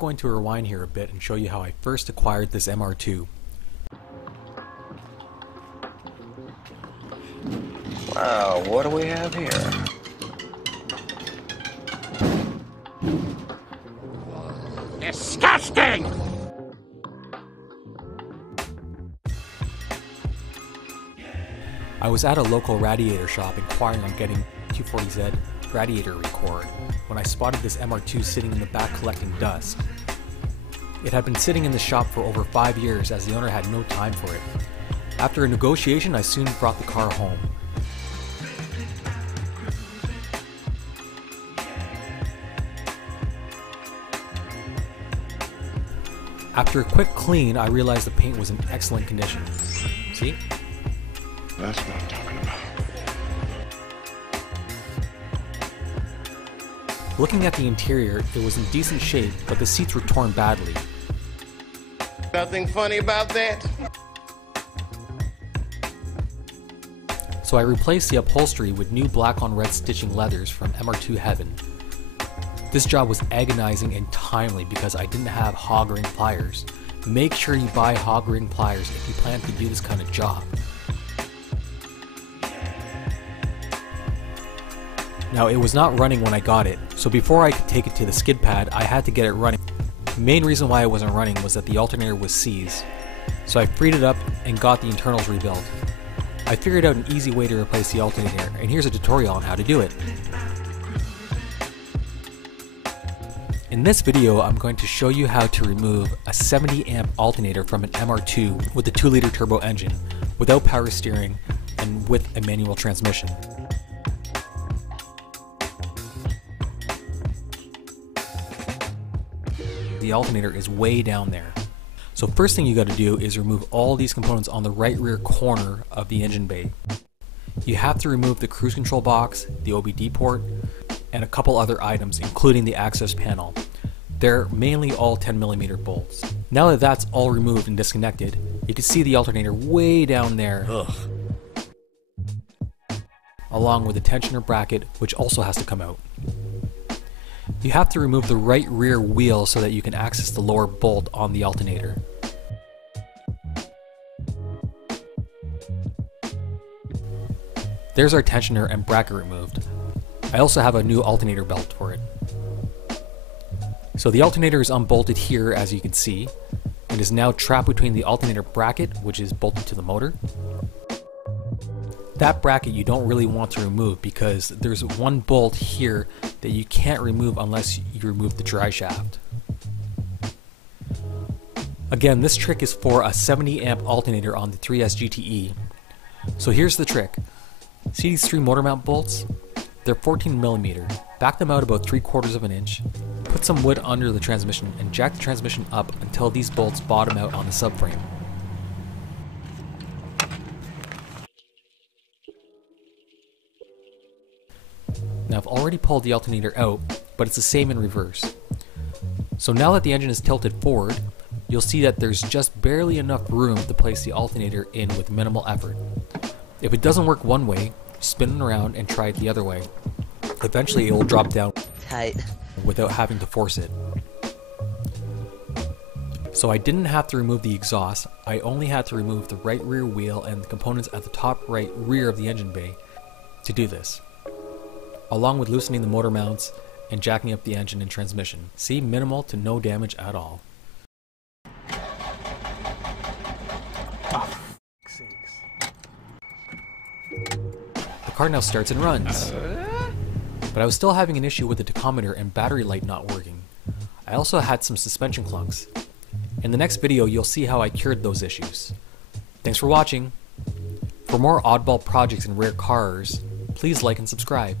going to rewind here a bit and show you how I first acquired this MR2. Wow, what do we have here? Disgusting! I was at a local radiator shop inquiring on getting 240Z radiator record when I spotted this MR2 sitting in the back collecting dust. It had been sitting in the shop for over 5 years as the owner had no time for it. After a negotiation, I soon brought the car home. After a quick clean, I realized the paint was in excellent condition. See? That's what I'm talking about. Looking at the interior, it was in decent shape, but the seats were torn badly. Nothing funny about that? So I replaced the upholstery with new black on red stitching leathers from MR2 Heaven. This job was agonizing and timely because I didn't have hog ring pliers. Make sure you buy hog ring pliers if you plan to do this kind of job. Now, it was not running when I got it, so before I could take it to the skid pad, I had to get it running. The main reason why it wasn't running was that the alternator was seized, so I freed it up and got the internals rebuilt. I figured out an easy way to replace the alternator, and here's a tutorial on how to do it. In this video, I'm going to show you how to remove a 70 amp alternator from an MR2 with a 2-liter turbo engine, without power steering and with a manual transmission. The alternator is way down there. So first thing you got to do is remove all these components on the right rear corner of the engine bay. You have to remove the cruise control box, the OBD port, and a couple other items including the access panel. They're mainly all 10mm bolts. Now that that's all removed and disconnected, you can see the alternator way down there. Ugh. Along with the tensioner bracket, which also has to come out. You have to remove the right rear wheel so that you can access the lower bolt on the alternator. There's our tensioner and bracket removed. I also have a new alternator belt for it. So the alternator is unbolted here, as you can see, and is now trapped between the alternator bracket, which is bolted to the motor. That bracket you don't really want to remove because there's one bolt here that you can't remove unless you remove the dry shaft. Again, this trick is for a 70 amp alternator on the 3S GTE. So here's the trick. See these 3 motor mount bolts? They're 14mm. Back them out about 3/4 of an inch. Put some wood under the transmission and jack the transmission up until these bolts bottom out on the subframe. Now I've already pulled the alternator out, but it's the same in reverse. So now that the engine is tilted forward, you'll see that there's just barely enough room to place the alternator in with minimal effort. If it doesn't work one way, spin it around and try it the other way. Eventually it will drop down tight without having to force it. So I didn't have to remove the exhaust, I only had to remove the right rear wheel and the components at the top right rear of the engine bay to do this, along with loosening the motor mounts and jacking up the engine and transmission. See, minimal to no damage at all. The car now starts and runs. But I was still having an issue with the tachometer and battery light not working. I also had some suspension clunks. In the next video, you'll see how I cured those issues. Thanks for watching. For more oddball projects and rare cars, please like and subscribe.